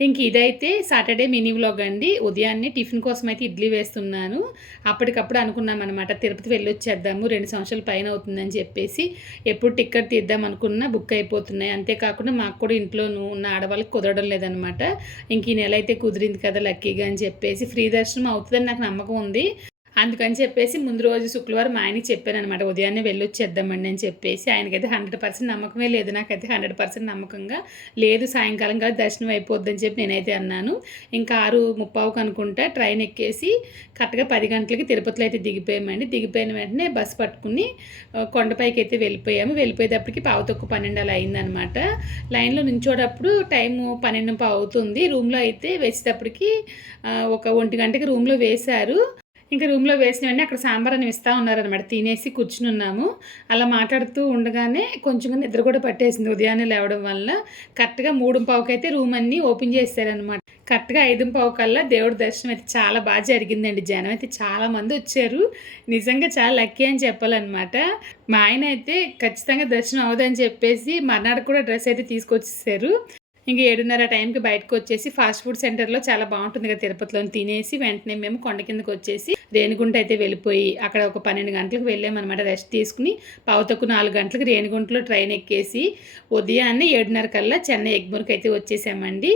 ఇంక ఇదైతే Saturday mini vlog అండి. ఉదయాన్నే టిఫిన్ కోసం అయితే ఇడ్లీ వేస్తున్నాను. అప్పటికప్పుడు అనుకున్నామనమాట తిరుపతి వెళ్ళొచ్చేద్దాము. 2 సంవత్సరాల పైన అవుతుందని చెప్పేసి. ఎప్పుడు టికెట్ తీద్దాం అనుకున్నా బుక్ అయిపోతున్నాయి. అంతేకాకుండా మాకు కూడా ఇంట్లోనూ ఉన్న ఆడవాళ్ళకి కుదరడం లేదనమాట. ఇంక ఈ నెల అయితే కుదిరింది కదా లక్కీగా అని చెప్పేసి ఫ్రీ దర్శనం అవుతుందని నాకు నమ్మకం ఉంది. అందుకని చెప్పేసి ముందు రోజు శుక్రవారం మా ఆయనకి చెప్పాననమాట. ఉదయాన్నే వెళ్ళొచ్చేద్దామండి అని చెప్పేసి. ఆయనకైతే 100% నమ్మకమే లేదు. నాకైతే 100% నమ్మకంగా లేదు. సాయంకాలం కాదు దర్శనం అయిపోద్దని చెప్పి నేనైతే అన్నాను. ఇంకా 6:30కు అనుకుంటా ట్రైన్ ఎక్కేసి కరెక్ట్గా 10 గంటలకి తిరుపతిలో అయితే దిగిపోయామండి. దిగిపోయిన వెంటనే బస్సు పట్టుకుని కొండపైకి అయితే వెళ్ళిపోయాము. వెళ్ళిపోయేటప్పటికి 11:12 అలా అయిందనమాట. లైన్లో నుంచోటప్పుడు టైము 12:15 అవుతుంది. రూమ్లో అయితే వేసేటప్పటికి ఒక 1 గంటకి రూమ్లో వేశారు. ఇంకా రూమ్లో వేసిన వెంటనే అక్కడ సాంబార్ అని ఇస్తూ ఉన్నారనమాట. తినేసి కూర్చుని ఉన్నాము. అలా మాట్లాడుతూ ఉండగానే కొంచెం నిద్ర కూడా పట్టేసింది ఉదయాన్నే లేవడం వల్ల. కరెక్ట్గా 3:15కి అయితే రూమ్ అన్నీ ఓపెన్ చేశారనమాట. కరెక్ట్గా 5:15 కల్లా దేవుడి దర్శనం అయితే చాలా బాగా జరిగిందండి. జనం అయితే చాలామంది వచ్చారు. నిజంగా చాలా లక్కీ అని చెప్పాలన్నమాట. మా ఆయన అయితే ఖచ్చితంగా దర్శనం అవ్వదని చెప్పేసి మర్నాడు కూడా డ్రెస్ అయితే తీసుకొచ్చేసారు. ఇంక 7:30 టైంకి బయటకు వచ్చేసి ఫాస్ట్ ఫుడ్ సెంటర్లో చాలా బాగుంటుంది కదా తిరుపతిలో తినేసి వెంటనే మేము కొండ కిందకి వచ్చేసి రేణిగుంట అయితే వెళ్ళిపోయి అక్కడ ఒక 12 గంటలకు వెళ్ళామన్నమాట. రెస్ట్ తీసుకుని 3:45 గంటలకు రేణిగుంటలో ట్రైన్ ఎక్కేసి ఉదయాన్నే 7:30 కల్లా చెన్నై ఎగ్మూర్కి అయితే వచ్చేసామండి.